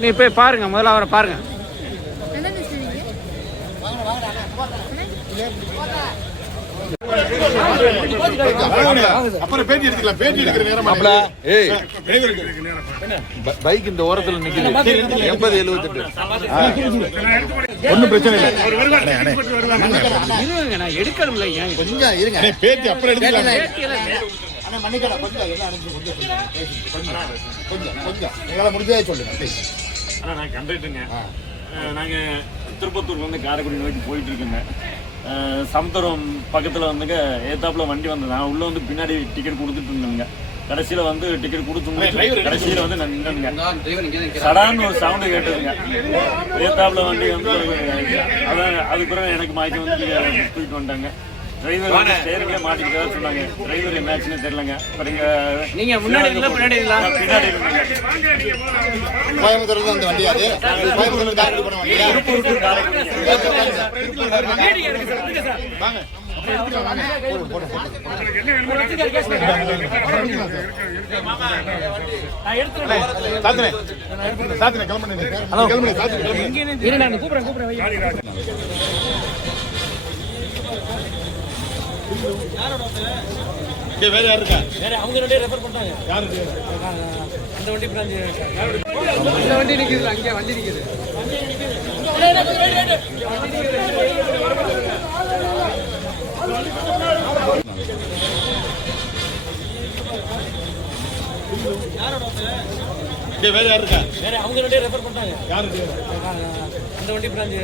நீ போய் பாருங்க, முதல்ல அவரை பாருங்க. பைக் இந்த ஓரத்துல நிக்குது. 80-78 ஒன்னும் பிரச்சனை இல்லை. இருங்க, நான் எடுக்கணும்ல. கொஞ்சம் இருங்க, பேட்டி அப்புறம் எடுத்துக்கலாம். எங்களால் முடிஞ்சதே சொல்லுங்க. நான் கண்டுட்டுங்க. நாங்கள் திருப்பத்தூர்ல இருந்து காரைக்குடி நோக்கி போயிட்டு இருக்கேங்க. சமுத்திரம் பக்கத்தில் வந்துங்க ஏத்தாப்புல வண்டி வந்தது. நான் உள்ள வந்து பின்னாடி டிக்கெட் கொடுத்துட்டு இருந்தேங்க. கடைசியில் வந்து டிக்கெட் கொடுத்து கடைசியில் வந்து நான் நின்றுங்க. சடான்னு ஒரு சவுண்டு கேட்டதுங்க. ஏத்தாப்புல வண்டி வந்து அதான் அதுக்கப்புறம் எனக்கு மாற்றி வந்து தூக்கிட்டு வந்துட்டாங்க. டிரைவர் வந்து ஸ்டேரிங்ல மாட்டிக்கிட்டதா சொன்னாங்க. டிரைவர் என்னாச்சுன்னு தெரியலங்க. நீங்க முன்னாடி இல்ல பின்னாடி இல்ல? பின்னாடி இருந்தீங்க. கோயம்புத்தூர்ல அந்த வண்டி அது கோயம்புத்தூர்ல காரைக்குடி போன வண்டியா? வாங்க. வேற யாரு இருக்கா? வேற அவங்க ரெண்டே ரெஃபர் பண்ணிட்டாங்க. யாரு? அந்த வண்டி பிரான்ச். இந்த வண்டி நிக்குது, அங்க வண்டி நிக்குது. வேற யாரு இருக்கா? வேற அவங்க ரெண்டே ரெஃபர் பண்ணிட்டாங்க. யாரு? அந்த வண்டி பிரான்ச்.